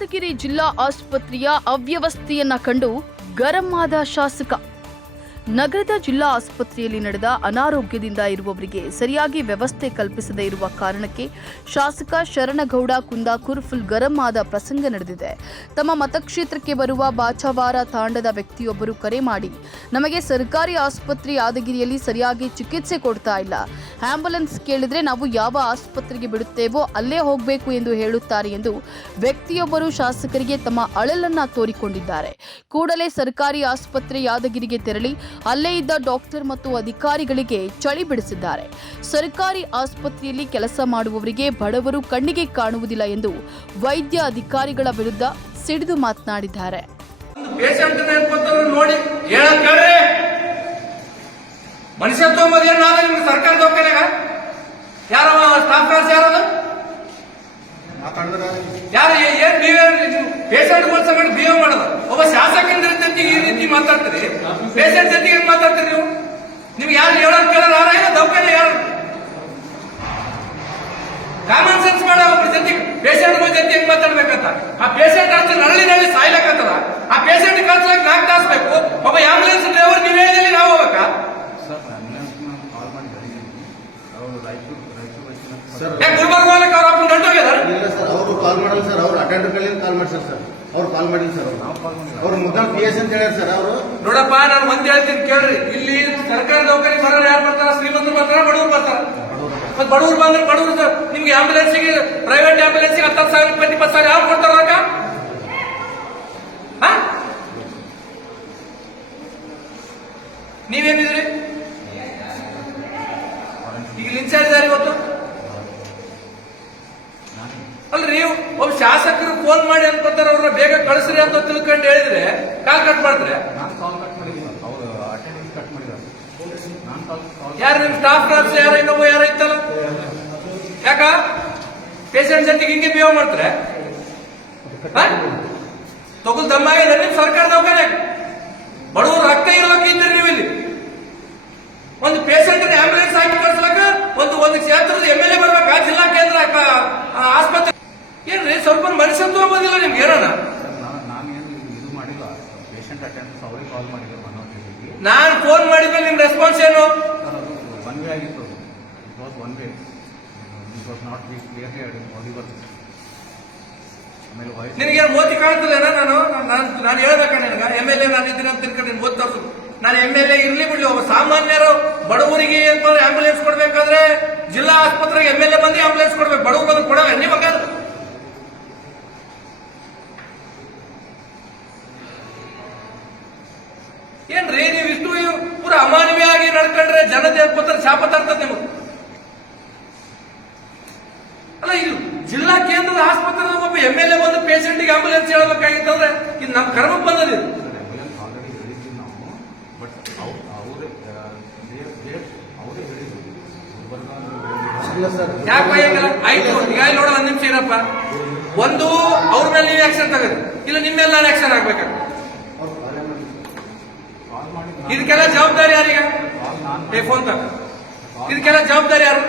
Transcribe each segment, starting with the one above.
ಯಾದಗಿರಿ ಜಿಲ್ಲಾ ಆಸ್ಪತ್ರೆಯ ಅವ್ಯವಸ್ಥೆಯನ್ನ ಕಂಡು ಗರಂ ಆದ ಶಾಸಕ ನಗರದ ಜಿಲ್ಲಾ ಆಸ್ಪತ್ರೆಯಲ್ಲಿ ನಡೆದ ಅನಾರೋಗ್ಯದಿಂದ ಇರುವವರಿಗೆ ಸರಿಯಾಗಿ ವ್ಯವಸ್ಥೆ ಕಲ್ಪಿಸದೇ ಇರುವ ಕಾರಣಕ್ಕೆ ಶಾಸಕ ಶರಣಗೌಡ ಕುಂದಾಕೂರ್ ಫುಲ್ ಗರಂ ಆದ ಪ್ರಸಂಗ ನಡೆದಿದೆ. ತಮ್ಮ ಮತಕ್ಷೇತ್ರಕ್ಕೆ ಬರುವ ಬಾಚವಾರ ತಾಂಡದ ವ್ಯಕ್ತಿಯೊಬ್ಬರು ಕರೆ ಮಾಡಿ, ನಮಗೆ ಸರ್ಕಾರಿ ಆಸ್ಪತ್ರೆ ಯಾದಗಿರಿಯಲ್ಲಿ ಸರಿಯಾಗಿ ಚಿಕಿತ್ಸೆ ಕೊಡ್ತಾ ಇಲ್ಲ. ಆಂಬ್ಯುಲೆನ್ಸ್ ಕೇಳಿದ್ರೆ ನಾವು ಯಾವ ಆಸ್ಪತ್ರೆಗೆ ಬಿಡುತ್ತೇವೋ ಅಲ್ಲೇ ಹೋಗಬೇಕು ಎಂದು ಹೇಳುತ್ತಾರೆ ಎಂದು ವ್ಯಕ್ತಿಯೊಬ್ಬರು ಶಾಸಕರಿಗೆ ತಮ್ಮ ಅಳಲನ್ನ ತೋರಿಕೊಂಡಿದ್ದಾರೆ. ಕೂಡಲೇ ಸರ್ಕಾರಿ ಆಸ್ಪತ್ರೆ ಯಾದಗಿರಿಗೆ ತೆರಳಿ ಅಲ್ಲೇ ಇದ್ದ ಡಾಕ್ಟರ್ ಮತ್ತು ಅಧಿಕಾರಿಗಳಿಗೆ ಚಳಿ ಬಿಡಿಸಿದ್ದಾರೆ. ಸರ್ಕಾರಿ ಆಸ್ಪತ್ರೆಯಲ್ಲಿ ಕೆಲಸ ಮಾಡುವವರಿಗೆ ಬಡವರು ಕಣ್ಣಿಗೆ ಕಾಣುವುದಿಲ್ಲ ಎಂದು ವೈದ್ಯ ಅಧಿಕಾರಿಗಳ ವಿರುದ್ಧ ಸಿಡಿದು ಮಾತನಾಡಿದ್ದಾರೆ. ಪೇಷಂಟ್ ಮನುಷ್ಯ ಸರ್ಕಾರ ದವಾಖಾನೆಗ ಸ್ಟಾಫ್ ನರ್ಸ್ ಯಾರದು? ಯಾರು ಏ- ಏನ್ ಬಿಹೇವ್ ಮಾಡೋದು. ಒಬ್ಬ ಶಾಸಕನ ಈ ರೀತಿ ಮಾತಾಡ್ತೀರಿ? ಪೇಷಂಟ್ ಜೊತೆಗೆ ಏನ್ ಮಾತಾಡ್ತೀರಿ ನೀವು ನಿಮ್ಗೆ ಯಾರು ಹೇಳೋದ್ ಕೇಳೋರು ಯಾರ ಇಲ್ಲ ದವಾಖಾನೆ ಯಾರು ಕಾಮನ್ ಸೆನ್ಸ್ ಮಾಡೋ ಒಬ್ಬರ ಜೊತೆಗೆ ಬಗ್ಗೆ ಹೆಂಗ್ ಮಾತಾಡ್ಬೇಕಂತ? ಆ ಪೇಷಂಟ್ ಅಂತ ನಳ್ಳಿ ನಳ್ಳಿ ಸಾಯ್ಲಕ್ಕಂತದ ಆ ಪೇಷಂಟ್ ಕಳ್ಸಕ್ ನಾಕ್ ತಾಸು ಬೇಕು. ಒಬ್ಬ ಆಂಬುಲೆನ್ಸ್ ಡ್ರೈವರ್ ನೀವ್ ಹೇಳಿದಲ್ಲಿ ನಾವು ಹೋಗ್ಬೇಕಾ? ಗುಲ್ಬರ್ಗ ಹೋಗ್ಲಿಕ್ಕೆ ಅವ್ರ ಅಪ್ಪನ ಇಲ್ಲ ಸರ್ ಅವರು ಕಾಲ್ ಮಾಡಲ್ಲ ಸರ್. ಅವ್ರು ಅಟೆಂಡರ್ ಕಲ್ಲಿ ಕಾಲ್ ಮಾಡ್ತಾರೆ ಸರ್. ಅವ್ರು ಕಾಲ್ ಮಾಡಿಲ್ಲ ಸರ್ ಅವ್ರು. ಮುದ್ದಾಂ ಪಿ ಎಸ್ ಅಂತ ಹೇಳ್ಯಾರ ಸರ್ ಅವರು. ನೋಡಪ್ಪ ನಾನು ಮಂದಿ ಹೇಳ್ತೀನಿ ಕೇಳ್ರಿ. ಇಲ್ಲಿ ಸರ್ಕಾರಿ ನೌಕರಿ ಬರೋರು ಯಾರು ಬರ್ತಾರ? ಶ್ರೀಮಂತರು ಬರ್ತಾರ ಬಡವರು ಬರ್ತಾರ? ಬಡವರು ಬಂದ್ರೆ ಬಡವರು ನಿಮ್ಗೆ ಆಂಬುಲೆನ್ಸ್ ಪ್ರೈವೇಟ್ ಆಂಬುಲೆನ್ಸ್ ಹತ್ತು ಸಾವಿರ ಇಪ್ಪತ್ತು ಇಪ್ಪತ್ತು ಸಾವಿರ ಯಾರು ಕೊಡ್ತಾರ? ನೀವೇನಿದ್ರಿ ಈಗ ಇನ್ಚಾರ್ಜ್ ಇದ್ದಾರೆ ಇವತ್ತು? ಅಲ್ರಿ ನೀವು ಒಬ್ಬ ಶಾಸಕರು ಫೋನ್ ಮಾಡಿ ಅನ್ಕೊತಾರ ಅವ್ರನ್ನ ಬೇಗ ಕಳಿಸ್ರಿ ಅಂತ ತಿಳ್ಕೊಂಡು ಹೇಳಿದ್ರೆ ಕಾಲ್ ಕಟ್ ಮಾಡಿದ್ರೆ ಯಾರು ನಿಮ್ ಸ್ಟಾಫ್ ಯಾರ ಇನ್ನೊಬ್ಬ ಯಾರ ಇತ್ತಲ್ಲ? ಯಾಕ? ಪೇಷಂಟ್ ಜೊತೆಗೆ ಹಿಂಗೆ ಬಿಹೇವ್ ಮಾಡ್ತಾರೆ? ತಗೊಲ್ ದಮ್ಮಾಗಿದೆ ಇದ್ರೆ ಸರ್ಕಾರ ದವಾಖಾನೆ. ಬಡವರು ರಕ್ತ ಇರೋಕೆ ಇದ್ರೆ ನೀವು ಇಲ್ಲಿ ಒಂದು ಪೇಷಂಟ್ ಆಂಬುಲೆನ್ಸ್ ಹಾಕಿ ಕಳ್ಸಲಕ್ಕ, ಒಂದು ಒಂದು ಕ್ಷೇತ್ರದ ಎಂ ಎಲ್ ಎ ಬರ್ಬೇಕಾ ಜಿಲ್ಲಾ ಕೇಂದ್ರ ಆಸ್ಪತ್ರೆ. ಏನ್ರಿ, ಸ್ವಲ್ಪ ಮನುಷ್ಯತ್ವ ಬಂದಿಲ್ಲ ನಿಮ್ಗೆ ಏನಾನ? ನಾನು ಫೋನ್ ಮಾಡಿದ್ಮೇಲೆ ನಿಮ್ ರೆಸ್ಪಾನ್ಸ್ ಏನು? ಒನ್ ವೇ ಆಗಿತ್ತು one way it was not audible ಆಮೇಲೆ ನಿನಗೆ ಮೋದಿ ಕಾಣ್ತಿಲ್ಲ ನಾನು? ನಾನು ನಾನು ಹೇಳ್ಬೇಕ ನಿನಗ. ಎಂ ಎಲ್ ಎ ನಾನು ಇದ್ದೀನಿ ಅಂತ ತಿಳ್ಕೊಂಡು ನೀನು ಓದ್ ತೋರ್ಸು ನಾನು ಎಂ ಎಲ್ ಎ ಇರ್ಲಿ ಬಿಡ್ಲಿ, ಒಬ್ಬ ಸಾಮಾನ್ಯರು ಬಡವರಿಗೆ ಅಂತ ಆಂಬುಲೆನ್ಸ್ ಕೊಡ್ಬೇಕಾದ್ರೆ ಜಿಲ್ಲಾ ಆಸ್ಪತ್ರೆಗೆ ಎಂ ಎಲ್ ಎ ಬಂದು ಆಂಬುಲೆನ್ಸ್ ಕೊಡ್ಬೇಕು. ಬಡವ್ ಬಂದು ಕೊಡಲ್ಲ ನೀವು ಹಂಗಾದ್ರೆ ಏನ್ರಿ ನೀವು ಇಷ್ಟು ಪೂರಾ ಅಮಾನವೀಯವಾಗಿ ನಡ್ಕೊಂಡ್ರೆ ಜನತೆ ಶಾಪ ತರ್ತದೆ ನಿಮಗೆ. ಅಲ್ಲ ಇದು ಜಿಲ್ಲಾ ಕೇಂದ್ರದ ಆಸ್ಪತ್ರೆ ಒಬ್ಬ ಎಂ ಎಲ್ ಎ ಬಂದು ಪೇಷಂಟ್ಗೆ ಆಂಬುಲೆನ್ಸ್ ಹೇಳ್ಬೇಕಾಗಿತ್ತಂದ್ರೆ ಇದು ನಮ್ಮ ಕರ್ಮ ಬಂದದ ಇದು. ಯಾಕೆ ಆಯ್ತು ಈಗ ನೋಡ ಒಂದ್ ನಿಮಿಷ ಇರಪ್ಪ. ಒಂದು ಅವ್ರ ಮೇಲೆ ನೀವು ಆಕ್ಷನ್ ತಗೋದು ಇಲ್ಲ ನಿಮ್ಮೆಲ್ಲ ಮೇಲೆ ನಾನು ಆಕ್ಷನ್ ಆಗ್ಬೇಕು ಅವ್ರು ಕಾಲೇ ಮಾಡಿ ಕಾಲ್ ಮಾಡಿ ಇದಕ್ಕೆಲ್ಲ ಜವಾಬ್ದಾರಿ ಯಾರೀಗ? ಫೋನ್ ತಗ. ಇದಕ್ಕೆಲ್ಲ ಜವಾಬ್ದಾರಿ ಯಾರು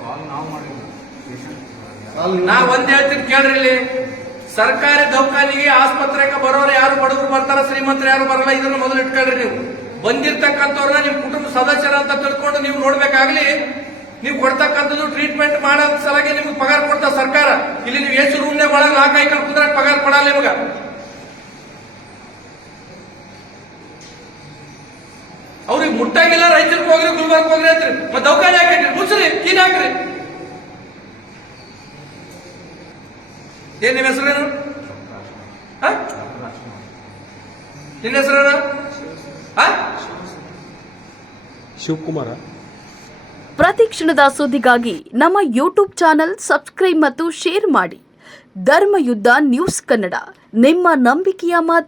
ಕಾಲ್ ನಾವು ಮಾಡಿದ್ವಿ ಪೇಷಂಟ್ ಕಾಲ್ ನೀವು- ನಾ ಒಂದ್ ಹೇಳ್ತೀನಿ ಕೇಳ್ರಿ ಇಲ್ಲಿ. ಸರ್ಕಾರಿ ದವಾಖಾನಿಗೆ ಆಸ್ಪತ್ರೆಗೆ ಬರೋರು ಯಾರು ಬಡವರು ಬರ್ತಾರ, ಶ್ರೀಮಂತರು ಯಾರು ಬರಲ್ಲ, ಇದನ್ನ ಮೊದಲು ಇಟ್ಕೊಳ್ರಿ ನೀವು. ಬಂದಿರ್ತಕ್ಕಂಥವ್ರನ್ನ ನಿಮ್ ಕುಟುಂಬ ಸದಸ್ಯರ ಅಂತ ತಿಳ್ಕೊಂಡು ನೀವು ನೋಡ್ಬೇಕಾಗ್ಲಿ, ನೀವು ಕೊಡ್ತಕ್ಕಂಥದ್ದು ಟ್ರೀಟ್ಮೆಂಟ್ ಮಾಡೋ ಸಲಗೆ ನಿಮ್ಗೆ ಪಗಾರ ಕೊಡ್ತಾ ಸರ್ಕಾರ. ಇಲ್ಲಿ ನೀವು ಎಷ್ಟು ರೂಮ್ನೇ ಒಳಗೆ ನಾಲ್ಕು ಐಕಲ್ ಕುಂದ್ರೆ ಪಗಾರ ಕೊಡಲ್ಲ ನಿಮ್ಗ. ಅವ್ರಿಗೆ ಮುಟ್ಟಾಗಿಲ್ಲ, ರೈತರಿಗೆ ಹೋಗ್ರಿ ಗುಲ್ಬರ್ಗ್ ಹೋಗ್ರಿ ಅಂತ್ರಿ. ಮತ್ತೆ ದವಾಖಾನೆ ಹಾಕಿಟ್ರಿ ಮುಚ್ಚ್ರಿ ಕೀನ್ ಹಾಕ್ರಿ. ಏನ್ ನಿಮ್ಮ ಹೆಸರೇನು? ನಿನ್ನ ಹೆಸರೇನು? ಶಿವಕುಮಾರ. ಪ್ರತಿ ಕ್ಷಣದ ಸುದ್ದಿಗಾಗಿ ನಮ್ಮ ಯೂಟ್ಯೂಬ್ ಚಾನೆಲ್ ಸಬ್ಸ್ಕ್ರೈಬ್ ಮತ್ತು ಶೇರ್ ಮಾಡಿ. ಧರ್ಮಯುದ್ಧ ನ್ಯೂಸ್ ಕನ್ನಡ. ನಿಮ್ಮ ನಂಬಿಕೆಯ ಮಾತು.